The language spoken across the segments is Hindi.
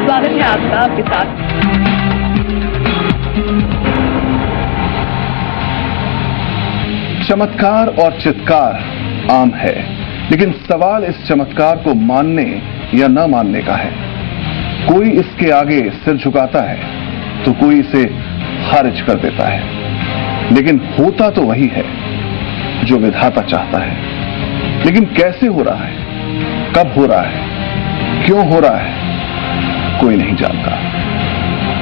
स्वागत है आपका आपके साथ। चमत्कार और चित्कार आम है, लेकिन सवाल इस चमत्कार को मानने या न मानने का है। कोई इसके आगे सिर झुकाता है तो कोई इसे खारिज कर देता है, लेकिन होता तो वही है जो विधाता चाहता है। लेकिन कैसे हो रहा है, कब हो रहा है, क्यों हो रहा है, कोई नहीं जानता।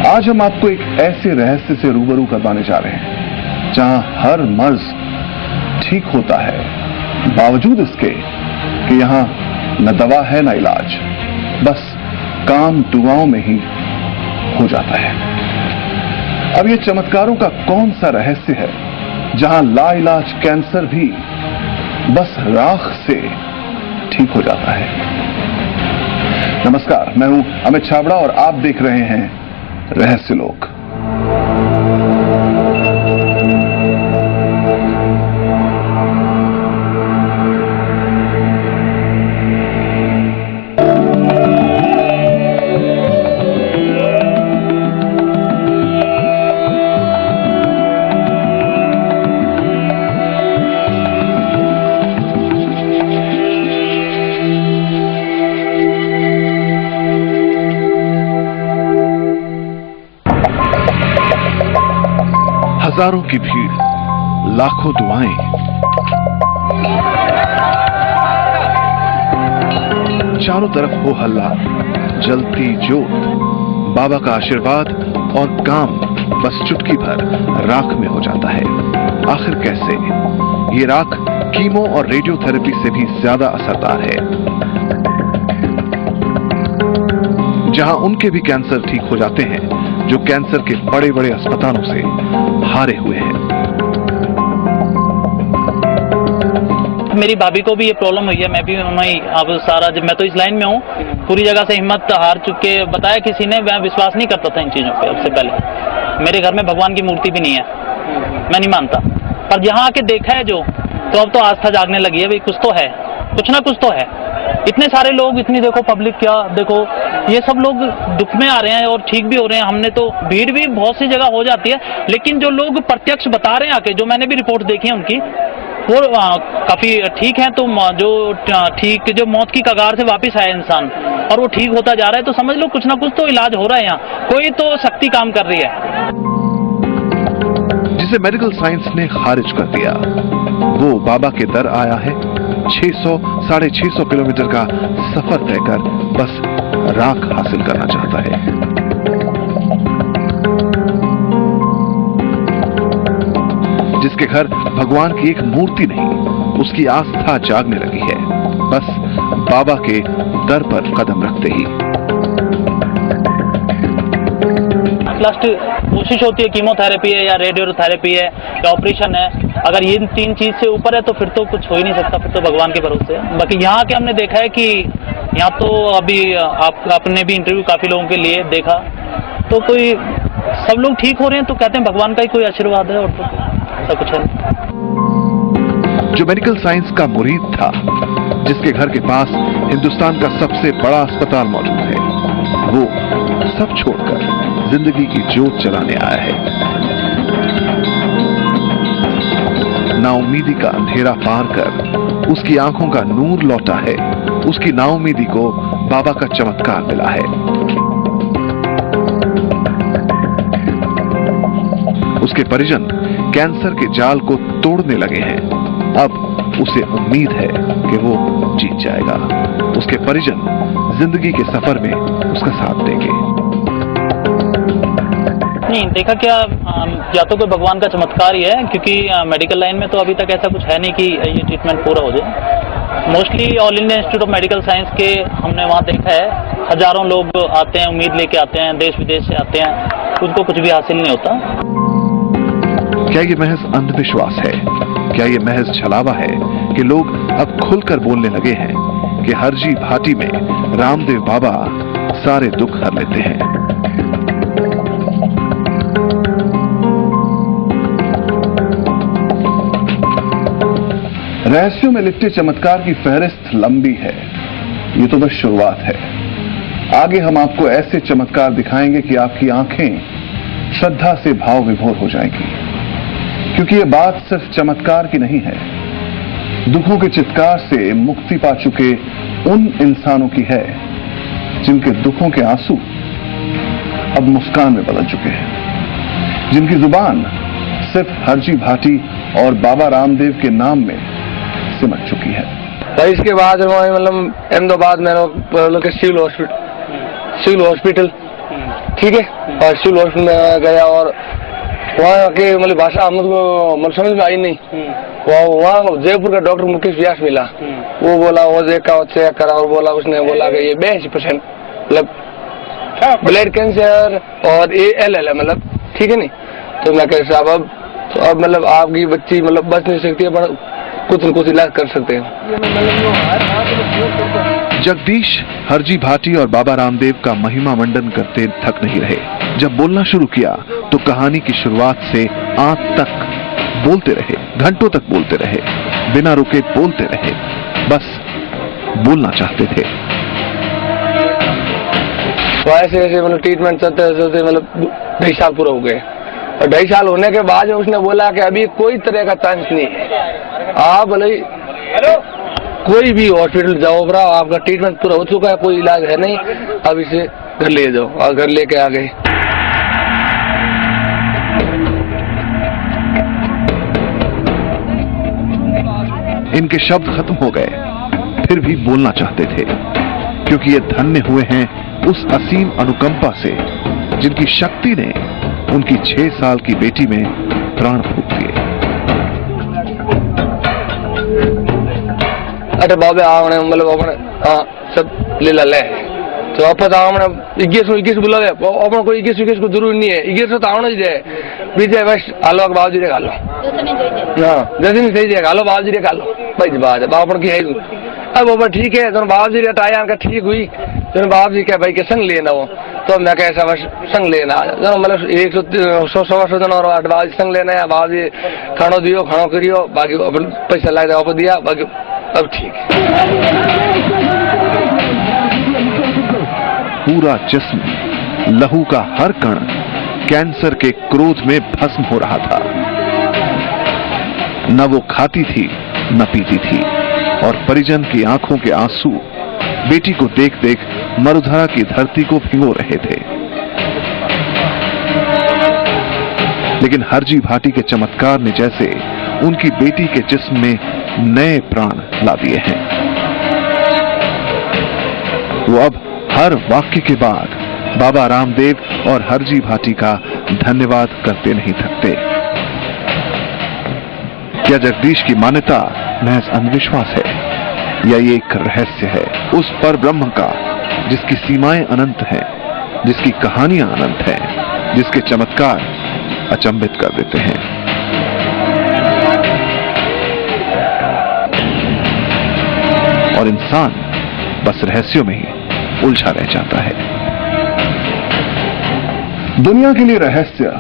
आज हम आपको एक ऐसे रहस्य से रूबरू करवाने जा रहे हैं जहां हर मर्ज ठीक होता है, बावजूद इसके कि यहां न दवा है न इलाज, बस काम दुआओं में ही हो जाता है। अब ये चमत्कारों का कौन सा रहस्य है जहां लाइलाज कैंसर भी बस राख से ठीक हो जाता है। नमस्कार, मैं हूं अमित छाबड़ा और आप देख रहे हैं रहस्य लोक। हजारों की भीड़, लाखों दुआएं, चारों तरफ हो हल्ला, जलती जोत, बाबा का आशीर्वाद और काम बस चुटकी भर राख में हो जाता है। आखिर कैसे? ये राख कीमो और रेडियोथेरेपी से भी ज्यादा असरदार है। जहां उनके भी कैंसर ठीक हो जाते हैं जो कैंसर के बड़े बड़े अस्पतालों से हारे हुए हैं। मेरी भाभी को भी ये प्रॉब्लम हुई है, मैं भी वही अब सारा जब मैं तो इस लाइन में हूँ, पूरी जगह से हिम्मत हार चुके। बताया किसी ने, मैं विश्वास नहीं करता था इन चीजों पे। अब से पहले मेरे घर में भगवान की मूर्ति भी नहीं है, मैं नहीं मानता, पर यहाँ आके देखा है जो, तो अब तो आस्था जागने लगी है। भाई कुछ तो है, कुछ ना कुछ तो है। इतने सारे लोग, इतनी देखो पब्लिक, क्या देखो, ये सब लोग दुख में आ रहे हैं और ठीक भी हो रहे हैं। हमने तो भीड़ भी बहुत सी जगह हो जाती है, लेकिन जो लोग प्रत्यक्ष बता रहे हैं आके, जो मैंने भी रिपोर्ट देखी है उनकी, वो काफी ठीक है। तो जो ठीक, जो मौत की कगार से वापस आया इंसान और वो ठीक होता जा रहा है, तो समझ लो कुछ ना कुछ तो इलाज हो रहा है। यहाँ कोई तो शक्ति काम कर रही है, जिसे मेडिकल साइंस ने खारिज कर दिया। वो बाबा के दर आया है, 600-650 किलोमीटर का सफर तय कर बस राख हासिल करना चाहता है। जिसके घर भगवान की एक मूर्ति नहीं, उसकी आस्था जागने लगी है बस बाबा के दर पर कदम रखते ही। लास्ट कोशिश होती है, कीमोथेरेपी है या रेडियोथेरेपी है या ऑपरेशन है। अगर ये तीन चीज से ऊपर है तो फिर तो कुछ हो ही नहीं सकता, फिर तो भगवान के भरोसे है। बाकी यहाँ के हमने देखा है कि यहाँ तो अभी आपने भी इंटरव्यू काफी लोगों के लिए देखा, तो कोई सब लोग ठीक हो रहे हैं, तो कहते हैं भगवान का ही कोई आशीर्वाद है, और तो ऐसा कुछ है। जो मेडिकल साइंस का मुरीद था, जिसके घर के पास हिंदुस्तान का सबसे बड़ा अस्पताल मौजूद है, वो सब छोड़कर जिंदगी की जोत जलाने आया है। नाउमीदी का अंधेरा पार कर उसकी आंखों का नूर लौटा है। उसकी नाउमीदी को बाबा का चमत्कार मिला है। उसके परिजन कैंसर के जाल को तोड़ने लगे हैं। अब उसे उम्मीद है कि वो जीत जाएगा। उसके परिजन जिंदगी के सफर में उसका साथ देंगे। नहीं देखा क्या, या तो कोई भगवान का चमत्कार ही है, क्योंकि मेडिकल लाइन में तो अभी तक ऐसा कुछ है नहीं कि ये ट्रीटमेंट पूरा हो जाए। Mostly all India institute of medical science के हमने वहाँ देखा है, हजारों लोग आते हैं, उम्मीद लेके आते हैं, देश विदेश से आते हैं, उनको कुछ भी हासिल नहीं होता। क्या ये महज अंधविश्वास है? क्या ये महज छलावा है कि लोग अब खुलकर बोलने लगे हैं कि हरजी भाटी में रामदेव बाबा सारे दुख हर लेते हैं? रहस्यों में लिपटे चमत्कार की फहरिस्त लंबी है। ये तो बस शुरुआत है। आगे हम आपको ऐसे चमत्कार दिखाएंगे कि आपकी आंखें श्रद्धा से भाव विभोर हो जाएंगी, क्योंकि ये बात सिर्फ चमत्कार की नहीं है, दुखों के चित्कार से मुक्ति पा चुके उन इंसानों की है जिनके दुखों के आंसू अब मुस्कान में बदल चुके हैं, जिनकी जुबान सिर्फ हरजी भाटी और बाबा रामदेव के नाम में सिमट चुकी है। तो इसके बाद मतलब अहमदाबाद में सिविल हॉस्पिटल, ठीक है, और सिविल हॉस्पिटल में गया और वहाँ के मतलब भाषा हम मतलब समझ में आई नहीं। वहाँ जयपुर का डॉक्टर मुकेश व्यास मिला, वो बोला वो चेक करा और बोला, उसने बोला कि ये 82% मतलब ब्लड कैंसर और ALL है, मतलब ठीक है नहीं। तो मैं कह साहब अब मतलब आपकी बच्ची मतलब बच नहीं सकती है, पर कुछ न कुछ इलाज कर सकते हैं। जगदीश हरजी भाटी और बाबा रामदेव का महिमा मंडन करते थक नहीं रहे। जब बोलना शुरू किया तो कहानी की शुरुआत से अंत तक बोलते रहे, घंटों तक बोलते रहे, बिना रुके बोलते रहे, बस बोलना चाहते थे। तो ऐसे ऐसे मतलब ट्रीटमेंट चलते चलते मतलब 2.5 साल पूरा हो गए, और 2.5 साल होने के बाद उसने बोला कि अभी कोई तरह का चांस नहीं है, आप भले कोई भी हॉस्पिटल जाओ, बरा आपका ट्रीटमेंट पूरा हो चुका है, कोई इलाज है नहीं, अब इसे घर ले जाओ। और घर लेके आ गए। इनके शब्द खत्म हो गए, फिर भी बोलना चाहते थे, क्योंकि ये धन्य हुए हैं उस असीम अनुकंपा से जिनकी शक्ति ने उनकी 6 साल की बेटी में प्राण फूंक दिए। अरे बाबे आवने मतलब अपने सब ले ले तो आप आवने 21 बुलावे अपन कोई 21 को जरूरी नहीं है, 21 तो आवना ही है, बीजे बस आलो के बाबू जी रे खालो हां जैसे नहीं सही है, खालो बाबू जी रे खालो भाई बात है बाबू की है। अब बाबा ठीक है, तो बाबू जी रे टाया का ठीक हुई, तो बाबू जी कह भाई के संग लेना हो, तो मैं कैसा बस संग लेना मतलब 100 जन और 8 बाबू संग लेना है, बाबू जी खानो दियो, खानो करियो, बाकी पैसा लग जाओ दिया, बाकी अब ठीक है। पूरा जिस्म, लहू का हर कण कैंसर के क्रोध में भस्म हो रहा था। न वो खाती थी न पीती थी, और परिजन की आंखों के आंसू बेटी को देख देख मरुधरा की धरती को भिगो रहे थे। लेकिन हरजी भाटी के चमत्कार ने जैसे उनकी बेटी के जिस्म में नए प्राण ला दिए हैं। वो अब हर वाक्य के बाद बाबा रामदेव और हरजी भाटी का धन्यवाद करते नहीं थकते। क्या जगदीश की मान्यता महज अंधविश्वास है, या ये एक रहस्य है उस पर ब्रह्म का जिसकी सीमाएं अनंत हैं, जिसकी कहानियां अनंत हैं, जिसके चमत्कार अचंभित कर देते हैं। और इंसान बस रहस्यों में ही उलझा रह जाता है। दुनिया के लिए रहस्य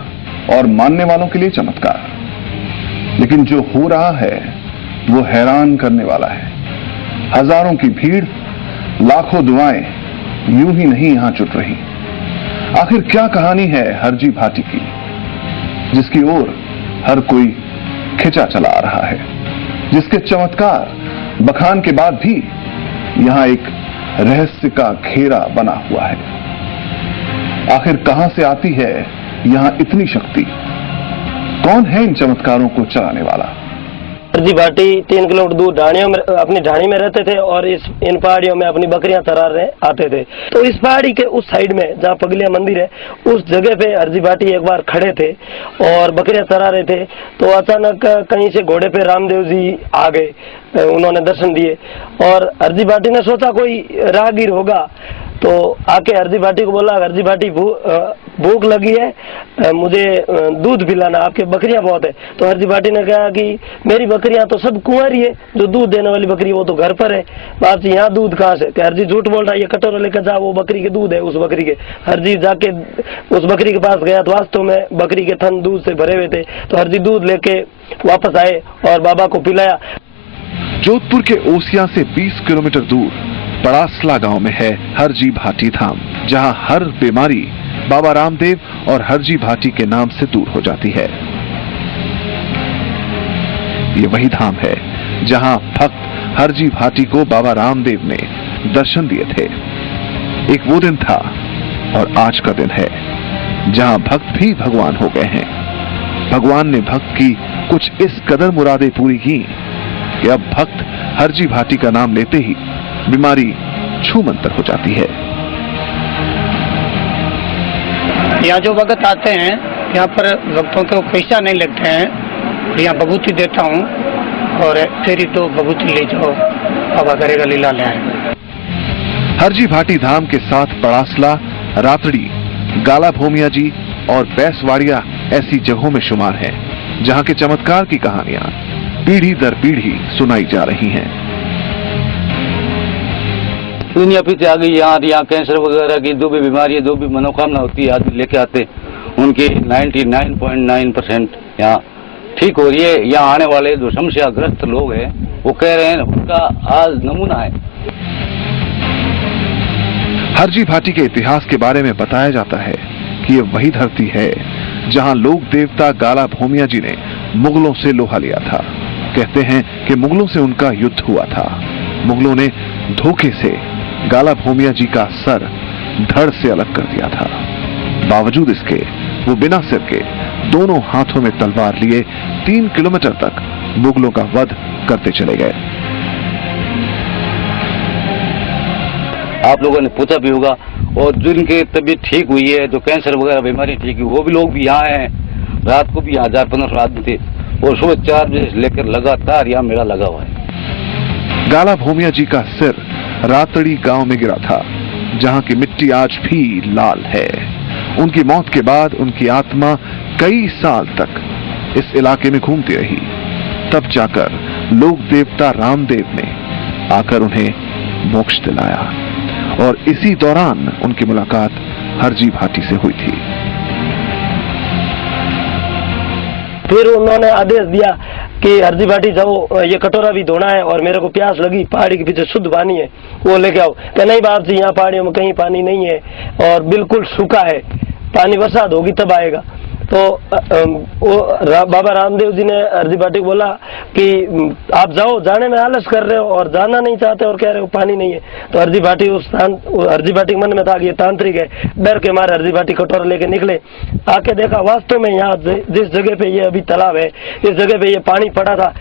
और मानने वालों के लिए चमत्कार, लेकिन जो हो रहा है वो हैरान करने वाला है। हजारों की भीड़, लाखों दुआएं यूं ही नहीं यहां जुट रही। आखिर क्या कहानी है हरजी भाटी की, जिसकी ओर हर कोई खिंचा चला आ रहा है, जिसके चमत्कार बखान के बाद भी यहां एक रहस्य का घेरा बना हुआ है। आखिर कहां से आती है यहां इतनी शक्ति? कौन है इन चमत्कारों को चलाने वाला? हरजी भाटी 3 किलोमीटर दूर ढाणियों में अपनी ढाणी में रहते थे और इन पहाड़ियों में अपनी बकरियां चराने आते थे। तो इस पहाड़ी के उस साइड में जहाँ पगलिया मंदिर है, उस जगह पे हरजी भाटी एक बार खड़े थे और बकरियां चरा रहे थे। तो अचानक कहीं से घोड़े पे रामदेव जी आ गए, उन्होंने दर्शन दिए और हरजी भाटी ने सोचा कोई राहगीर होगा, तो आके हरजी भाटी को बोला, हरजी भाटी भूख लगी है, मुझे दूध पिलाना, आपके बकरियां बहुत है। तो हरजी भाटी ने कहा कि मेरी बकरियां तो सब कुंवारी है, जो दूध देने वाली बकरी वो तो घर पर है, बाप जी यहाँ दूध कहाँ से? हरजी झूठ बोल रहा है, ये कटोरा लेकर जा, वो बकरी के दूध है उस बकरी के। हरजी जाके उस बकरी के पास गया तो वास्तव में बकरी के थन दूध से भरे हुए थे। तो हरजी दूध लेके वापस आए और बाबा को पिलाया। जोधपुर के ओसिया से 20 किलोमीटर दूर पड़ासला गांव में है हरजी भाटी धाम, जहां हर बीमारी बाबा रामदेव और हरजी भाटी के नाम से दूर हो जाती है। ये वही धाम है जहां भक्त हरजी भाटी को बाबा रामदेव ने दर्शन दिए थे। एक वो दिन था और आज का दिन है जहां भक्त भी भगवान हो गए हैं। भगवान ने भक्त की कुछ इस कदर मुरादें पूरी की कि अब भक्त हरजी भाटी का नाम लेते ही बीमारी छूमंतर हो जाती है। यहाँ जो भगत आते हैं, यहाँ पर भक्तों को पैसा नहीं लगते हैं। यहाँ बबूती देता हूँ और फिर ही तो बबूती ले जाओ, बाबा करेगा लीला ले आए। हरजी भाटी धाम के साथ पड़ासला, रातड़ी, गाला भोमिया जी और बैसवाड़िया ऐसी जगहों में शुमार हैं, जहां के चमत्कार की कहानियां पीढ़ी दर पीढ़ी सुनाई जा रही हैं। दुनिया पीछे आ गई। यहाँ कैंसर वगैरह की जो भी बीमारी है, जो भी मनोकामना होती है, आदमी लेके आते, उनकी 99.9% यहाँ ठीक हो रही है। यहाँ आने वाले जो समस्याग्रस्त लोग हैं वो कह रहे हैं उनका आज नमूना है। हरजी भाटी के इतिहास के बारे में बताया जाता है कि ये वही धरती है जहां लोक देवता गाला भोमिया जी ने मुगलों से लोहा लिया था। कहते हैं कि मुगलों से उनका युद्ध हुआ था। मुगलों ने धोखे से गाला भोमिया जी का सर धड़ से अलग कर दिया था। बावजूद इसके वो बिना सिर के दोनों हाथों में तलवार लिए 3 किलोमीटर तक मुगलों का वध करते चले गए। आप लोगों ने पूछा भी होगा, और जिनकी तबीयत ठीक हुई है, जो कैंसर वगैरह बीमारी ठीक हुई, वो भी लोग भी यहाँ हैं। रात को भी 1000-1500 आदमी थे और सुबह 4 बजे से लेकर लगातार यहाँ मेला लगा हुआ है। गाला भोमिया जी का सिर रातड़ी गांव में गिरा था, जहां की मिट्टी आज भी लाल है। उनकी मौत के बाद उनकी आत्मा कई साल तक इस इलाके में घूमती रही। तब जाकर लोक देवता रामदेव ने आकर उन्हें मोक्ष दिलाया और इसी दौरान उनकी मुलाकात हरजी भाटी से हुई थी। फिर उन्होंने आदेश दिया कि हरजी भाटी जाओ, ये कटोरा भी धोना है और मेरे को प्यास लगी, पहाड़ी के पीछे शुद्ध पानी है, वो लेके आओ। कि नहीं बाप जी, यहाँ पहाड़ियों में कहीं पानी नहीं है और बिल्कुल सूखा है, पानी बरसात होगी तब आएगा। तो बाबा रामदेव जी ने हरजी भाटी को बोला कि आप जाओ, जाने में आलस कर रहे हो और जाना नहीं चाहते और कह रहे हो पानी नहीं है। तो हरजी भाटी के मन में था कि ये तांत्रिक है। डर के मारे हरजी भाटी कटोरा लेके निकले, आके देखा वास्तव में यहाँ जिस जगह पे ये अभी तालाब है, इस जगह पे ये पानी पड़ा था।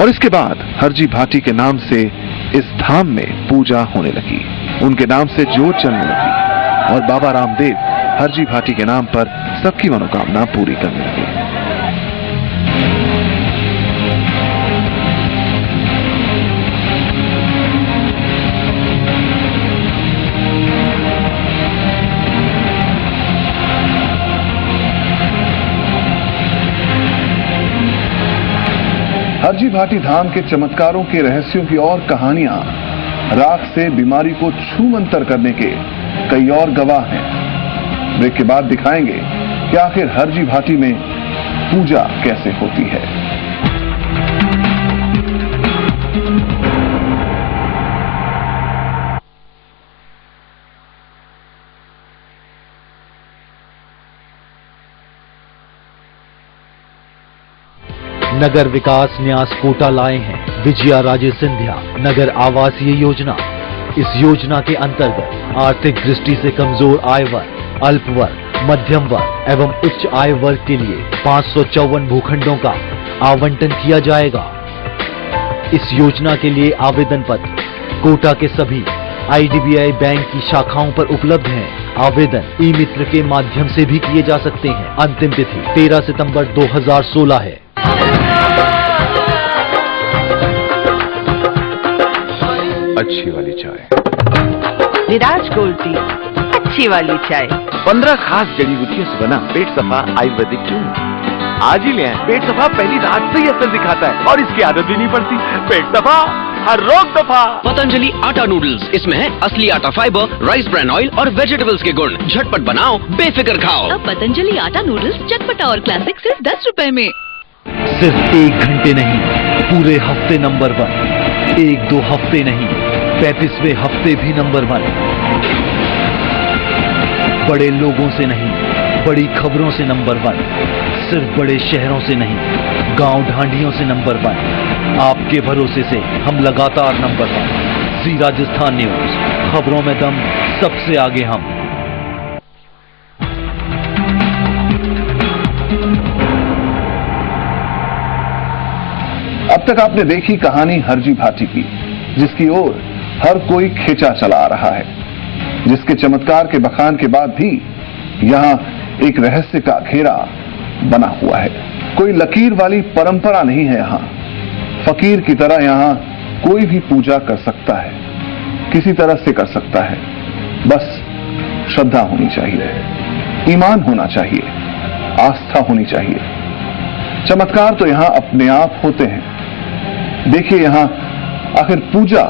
और इसके बाद हरजी भाटी के नाम से इस धाम में पूजा होने लगी, उनके नाम से जोत चलने लगी और बाबा रामदेव हरजी भाटी के नाम पर सबकी मनोकामना पूरी करने लगे। हरजी भाटी धाम के चमत्कारों के रहस्यों की और कहानियां, राख से बीमारी को छूमंतर करने के कई और गवाह हैं। ब्रेक के बाद दिखाएंगे कि आखिर हरजी भाटी में पूजा कैसे होती है। नगर विकास न्यास कोटा लाए हैं विजया राजे सिंधिया नगर आवासीय योजना। इस योजना के अंतर्गत आर्थिक दृष्टि से कमजोर आय वर्ग, अल्प वर्ग, मध्यम वर्ग एवं उच्च आय वर्ग के लिए 554 भूखंडों का आवंटन किया जाएगा। इस योजना के लिए आवेदन पत्र कोटा के सभी IDBI बैंक की शाखाओं पर उपलब्ध हैं। आवेदन ई-मित्र के माध्यम से भी किए जा सकते हैं। अंतिम तिथि 13 सितंबर 2016 है। अच्छी वाली चाय, विराज गोल्ड टी, अच्छी वाली चाय। 15 खास जड़ी बूटियों से बना पेट सफा आयुर्वेदिक चूर्ण। आज ही ले आए। पेट सफा पहली रात से ही असर दिखाता है और इसकी आदत भी नहीं पड़ती। पेट सफा, हर रोग दफा। पतंजलि आटा नूडल्स, इसमें है असली आटा फाइबर, राइस ब्रान ऑयल और वेजिटेबल्स के गुण। झटपट बनाओ, बेफिक्र खाओ। अब पतंजलि आटा नूडल्स चटपटा और क्लासिक सिर्फ 10 रुपए में। सिर्फ 1 घंटे नहीं, पूरे हफ्ते नंबर 1। 1-2 हफ्ते नहीं, 35वें हफ्ते भी नंबर 1। बड़े लोगों से नहीं, बड़ी खबरों से नंबर 1। सिर्फ बड़े शहरों से नहीं, गांव ढांडियों से नंबर 1। आपके भरोसे से हम लगातार नंबर 1। जी राजस्थान न्यूज, खबरों में दम, सबसे आगे हम। अब तक आपने देखी कहानी हरजी भाटी की, जिसकी ओर हर कोई खींचा चला आ रहा है, जिसके चमत्कार के बखान के बाद भी यहां एक रहस्य का घेरा बना हुआ है। कोई लकीर वाली परंपरा नहीं है यहां। फकीर की तरह यहां कोई भी पूजा कर सकता है, किसी तरह से कर सकता है। बस श्रद्धा होनी चाहिए, ईमान होना चाहिए, आस्था होनी चाहिए। चमत्कार तो यहां अपने आप होते हैं। देखिए यहां आखिर पूजा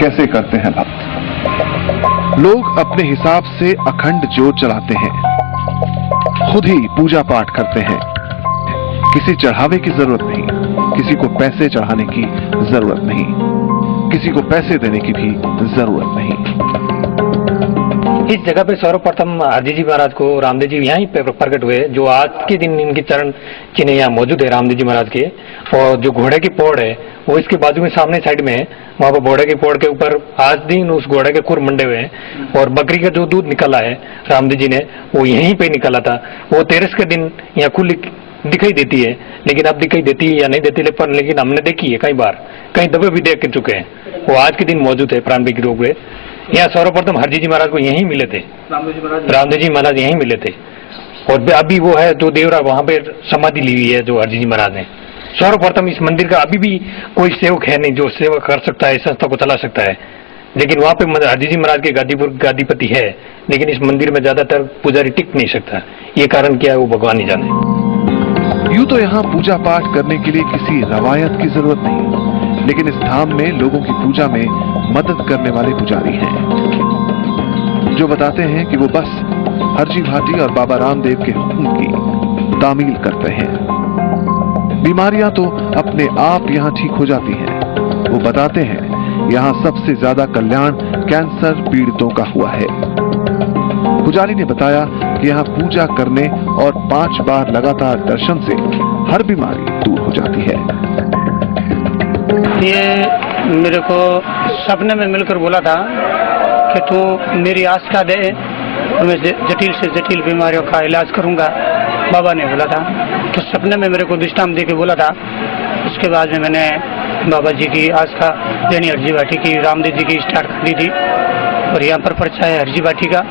कैसे करते हैं भक्त। लोग अपने हिसाब से अखंड ज्योत जलाते हैं, खुद ही पूजा पाठ करते हैं। किसी चढ़ावे की जरूरत नहीं, किसी को पैसे चढ़ाने की जरूरत नहीं, किसी को पैसे देने की भी जरूरत नहीं। इस जगह पे सर्वप्रथम हरजी जी महाराज को रामदेव जी यहाँ ही प्रकट हुए, जो आज के दिन इनके चरण चिन्ह यहाँ मौजूद है रामदेव जी महाराज के। और जो घोड़े की पौड़ है वो इसके बाजू में सामने साइड में है, वहाँ पर घोड़े की पौड़ के ऊपर आज दिन उस घोड़े के खुर मंडे हुए हैं। और बकरी का जो दूध निकला है रामदेव जी ने, वो यहीं पे निकला था। वो तेरस के दिन यहाँ खुली दिखाई देती है, लेकिन अब दिखाई देती है या नहीं देती, लेकिन हमने देखी है कई बार, कई दबे भी देख चुके हैं। वो आज के दिन मौजूद है प्राणभिक रूप में। यहाँ सर्वप्रथम हरजी जी महाराज को यहीं मिले थे, रामदेव जी महाराज यहीं मिले थे। और अभी वो है जो देवरा वहां पे समाधि ली हुई है जो हरजी जी महाराज ने। सर्वप्रथम इस मंदिर का अभी भी कोई सेवक है नहीं जो सेवा कर सकता है, संस्था को चला सकता है। लेकिन वहां पे हरजी जी महाराज के गादीपति है, लेकिन इस मंदिर में ज्यादातर पुजारी टिक नहीं सकता। ये कारण क्या है वो भगवान ही जाने। यूं तो यहाँ पूजा पाठ करने के लिए किसी रवायत की जरूरत नहीं, लेकिन इस धाम में लोगों की पूजा में मदद करने वाले पुजारी हैं, जो बताते हैं कि वो बस हरजी भाटी और बाबा रामदेव के हुक्म की तामील करते हैं। बीमारियां तो अपने आप यहाँ ठीक हो जाती हैं। वो बताते हैं यहाँ सबसे ज्यादा कल्याण कैंसर पीड़ितों का हुआ है। पुजारी ने बताया कि यहाँ पूजा करने और 5 बार लगातार दर्शन से हर बीमारी दूर हो जाती है। ये मेरे को सपने में मिलकर बोला था कि तू मेरी आस्था दे और मैं जटिल से जटिल बीमारियों का इलाज करूंगा, बाबा ने बोला था। तो सपने में मेरे को दृष्टांत दे के बोला था। उसके बाद में मैंने बाबा जी की आस्था यानी हरजी भाटी की, रामदेव जी की स्टार्ट कर दी थी। और यहाँ पर पर्चा है हरजी भाटी का,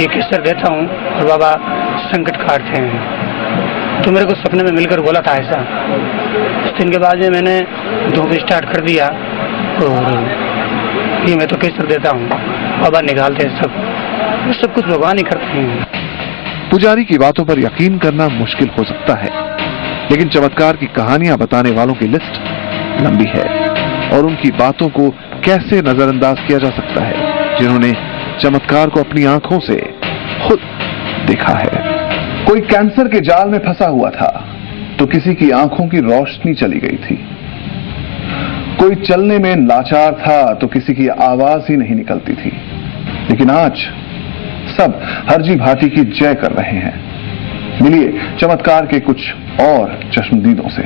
ये केसर देता हूँ और बाबा संकट काटते हैं। तो मेरे को सपने में मिलकर बोला था ऐसा। उस दिन के बाद में मैंने धूप स्टार्ट कर दिया और ये मैं तो केसर देता हूँ, बाबा निकालते हैं सब कुछ भगवान ही करते हैं। पुजारी की बातों पर यकीन करना मुश्किल हो सकता है, लेकिन चमत्कार की कहानियां बताने वालों की लिस्ट लंबी है और उनकी बातों को कैसे नजरअंदाज किया जा सकता है जिन्होंने चमत्कार को अपनी आंखों से खुद देखा है। कोई कैंसर के जाल में फंसा हुआ था तो किसी की आंखों की रोशनी चली गई थी। कोई चलने में लाचार था तो किसी की आवाज ही नहीं निकलती थी। लेकिन आज सब हरजी भाटी की जय कर रहे हैं। मिलिए चमत्कार के कुछ और चश्मदीदों से।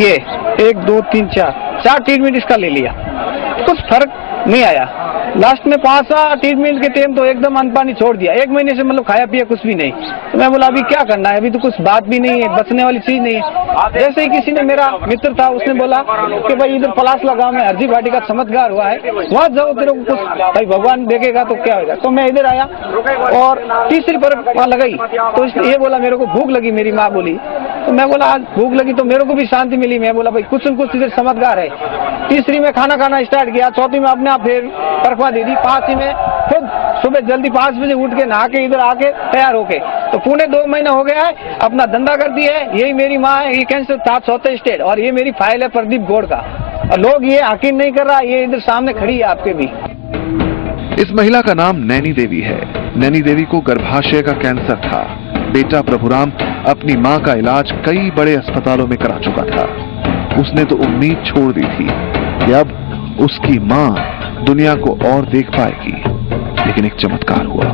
ये 1 2 3 4 ट्रीटमेंट इसका ले लिया, कुछ फर्क नहीं आया। लास्ट में 5 ट्रीटमेंट के टाइम तो एकदम अन्न पानी छोड़ दिया। 1 महीने से मतलब खाया पिया कुछ भी नहीं। तो मैं बोला अभी क्या करना है, अभी तो कुछ बात भी नहीं है, बचने वाली चीज नहीं है। जैसे ही किसी ने, मेरा मित्र था, उसने बोला कि भाई इधर पलासला गांव में हरजी भाटी का चमत्कार हुआ है, वहां जाओ, तेरे को कुछ भाई भगवान देखेगा तो क्या होगा। तो मैं इधर आया और तीसरी पर वहां लगाई तो ये बोला मेरे को भूख लगी, मेरी माँ बोली। तो मैं बोला आज भूख लगी तो मेरे को भी शांति मिली। मैं बोला भाई कुछ न कुछ इधर चमत्कार है। तीसरी में खाना खाना स्टार्ट किया, चौथी में अपने आप फिर परखवा दे दी, 5वीं में खुद सुबह जल्दी 5 बजे उठ के नहा के इधर आके तैयार होके तो पूरे 2 महीना हो गया है, अपना धंधा करती है। यही मेरी माँ है, ये कैंसर था 4th स्टेज, और ये मेरी फाइल है प्रदीप गौड़ का। और लोग ये यकीन नहीं कर रहा, ये इधर सामने खड़ी है आपके भी। इस महिला का नाम नैनी देवी है। नैनी देवी को गर्भाशय का कैंसर था। बेटा प्रभुराम अपनी मां का इलाज कई बड़े अस्पतालों में करा चुका था। उसने तो उम्मीद छोड़ दी थी कि अब उसकी मां दुनिया को और देख पाएगी। लेकिन एक चमत्कार हुआ।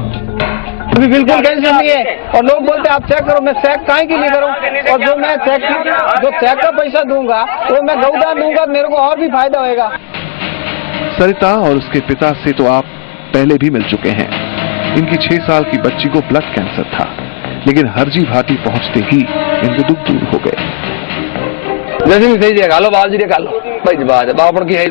अभी बिल्कुल कैंसर नहीं है और लोग बोलते हैं आप चेक करो, मैं चेक काहे के लिए करूं? और जो मैं चेक का पैसा दूंगा वो मैं गौदान दूंगा, मेरे को और भी फायदा होगा। सरिता और उसके पिता से तो आप पहले भी मिल चुके हैं। इनकी 6 साल की बच्ची को ब्लड कैंसर था, लेकिन हरजी भाटी पहुंचते ही इनके दुख दूर हो गए। जैसे भी सही देखा लो बाबू जी देखा लो भाई बात है बाप की है।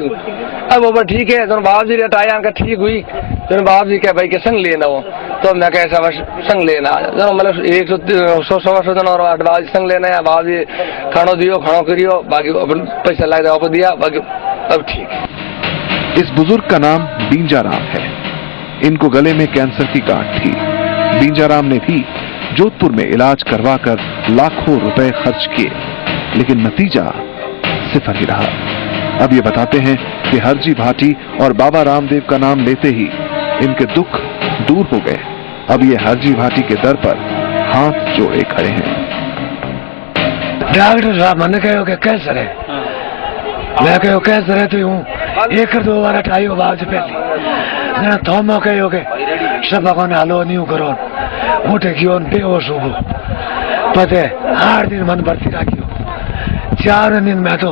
अब वो ठीक है तो बाबू जी हटाया का ठीक हुई तो बाबू जी क्या भाई के संग लेना हो तो मैं कैसा बस संग लेना मतलब 100 दिन और बाबू संग लेना है। बाबू जी खानो दियो खानो करियो बाकी पैसा लगा दिया बाकी अब ठीक है। इस बुजुर्ग का नाम बींजाराम है। इनको गले में कैंसर की गांठ थी। बींजाराम ने भी जोधपुर में इलाज करवाकर लाखों रुपए खर्च किए, लेकिन नतीजा सिफर ही रहा। अब ये बताते हैं कि हरजी भाटी और बाबा रामदेव का नाम लेते ही इनके दुख दूर हो गए। अब ये हरजी भाटी के दर पर हाथ जोड़े खड़े हैं। डॉक्टर साहब मैंने कहो कि कैंसर है, मैं कहो कैंसर है तो हूँ 1-2 बार हटाइयो बाबू पहले थोमो कहो के सब ने हलो नहीं करो उठे क्यों बेहोश हो पते 8 दिन मन भर्ती रखियो। 4 दिन मैं तो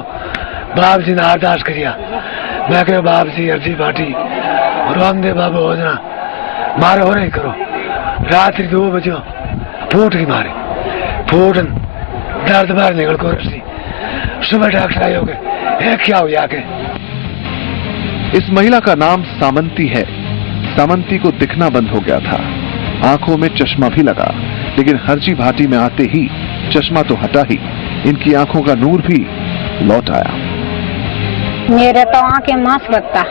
बाप जी ने अरदास करिया, मैं कहो बाप जी हरजी भाटी रामदेव बाबू हो जाना मारे हो नहीं करो। रात्रि 2 बजे फूट की मारे फूट दर्द बाहर निकल को रसी। सुबह डॉक्टर आए हो गए क्या हो जाके। इस महिला का नाम सामंती है। सामंती को दिखना बंद हो गया था, आंखों में चश्मा भी लगा, लेकिन हरजी भाटी में आते ही चश्मा तो हटा ही, इनकी आंखों का नूर भी लौट आया। मेरे तो आंखें मांस बकता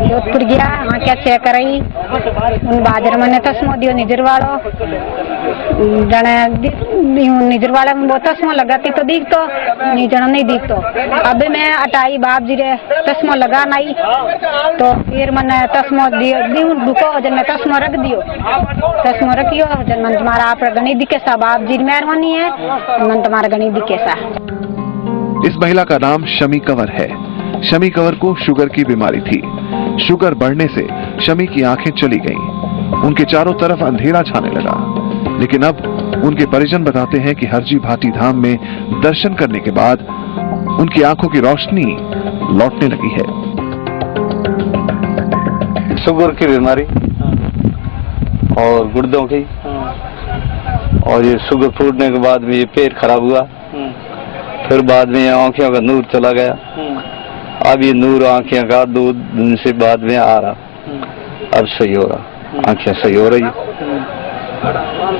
जोधपुर गया आंखें चेक कराई उन बाजार मैंने तस्मो दियो निजर वालों जने निजर वाले में वो तस्मो लगाती तो दिख तो नहीं जना नहीं दिख तो। अब मैं अटाई बाप जी रे तस्मो लगा नहीं तो फिर मैंने तस्मो दियो रुको जन मैं तस्मो रख दियो तस्मो रखियो जन मन तुम्हारा आप गणित दिखे सा बाप जी मेहरबानी है मन तुम्हारा गणित दिखे सा। इस महिला का नाम शमी कंवर है। शमी कंवर को शुगर की बीमारी थी। शुगर बढ़ने से शमी की आंखें चली गईं। उनके चारों तरफ अंधेरा छाने लगा, लेकिन अब उनके परिजन बताते हैं कि हरजी भाटी धाम में दर्शन करने के बाद उनकी आंखों की रोशनी लौटने लगी है। शुगर की बीमारी और गुर्दों की और ये शुगर फूटने के बाद में ये पेट खराब हुआ, फिर बाद में आंखों का नूर चला गया। अब ये नूर आंखें का 2 दिन से बाद में आ रहा, अब सही हो रहा, आंखें सही हो रही।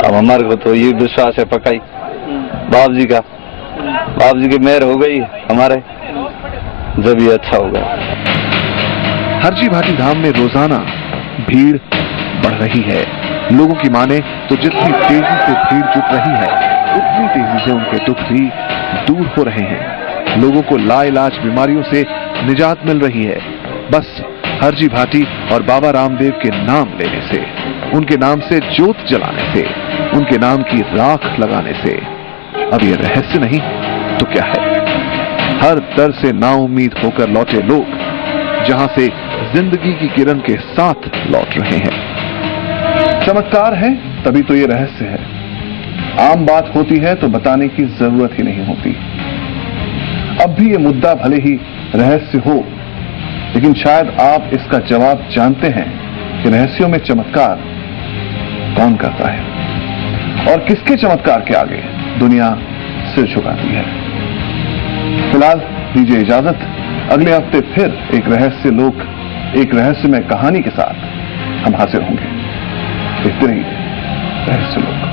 अब हमारे को तो ये विश्वास है पक्का बाप जी का, बाप जी की मेहर हो गई हमारे, जब ये अच्छा होगा। हरजी भाटी धाम में रोजाना भीड़ बढ़ रही है। लोगों की माने तो जितनी तेजी से भीड़ जुट रही है उतनी तेजी से उनके दुख भी दूर हो रहे हैं। लोगों को लाइलाज बीमारियों से निजात मिल रही है, बस हरजी भाटी और बाबा रामदेव के नाम लेने से, उनके नाम से जोत जलाने से, उनके नाम की राख लगाने से। अब ये रहस्य नहीं तो क्या है? हर दर से नाउम्मीद होकर लौटे लोग जहां से जिंदगी की किरण के साथ लौट रहे हैं। चमत्कार है तभी तो ये रहस्य है। आम बात होती है तो बताने की जरूरत ही नहीं होती। अब भी ये मुद्दा भले ही रहस्य हो, लेकिन शायद आप इसका जवाब जानते हैं कि रहस्यों में चमत्कार कौन करता है और किसके चमत्कार के आगे दुनिया सिर झुकाती है। फिलहाल दीजिए इजाजत, अगले हफ्ते फिर एक रहस्यमय कहानी के साथ हम हाजिर होंगे। देखते रहिए रहस्य लोक।